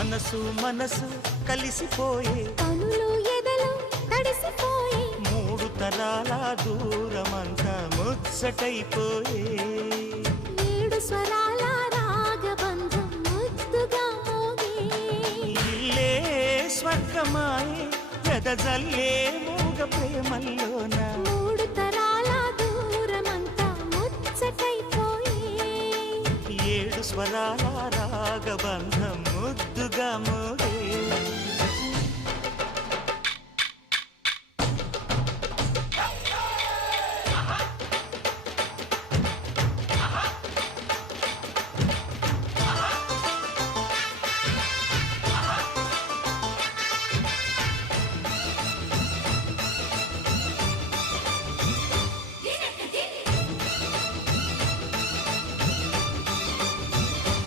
మనసు మనసు కలిసిపోయే కనులు ఎదలు తడిసిపోయే మూడు తరాల దూరమంతా ముచ్చటైపోయే ఏడు స్వరాల రాగబంధం ముద్దుగా మోగే ఇల్లే స్వర్గమాయే ఎదజల్లే మూగ ప్రేమల్లోన మూడు తరాల దూరమంతా ముచ్చటైపోయే ఏడు స్వరాల రాగబంధం ముద్దుగా మోగే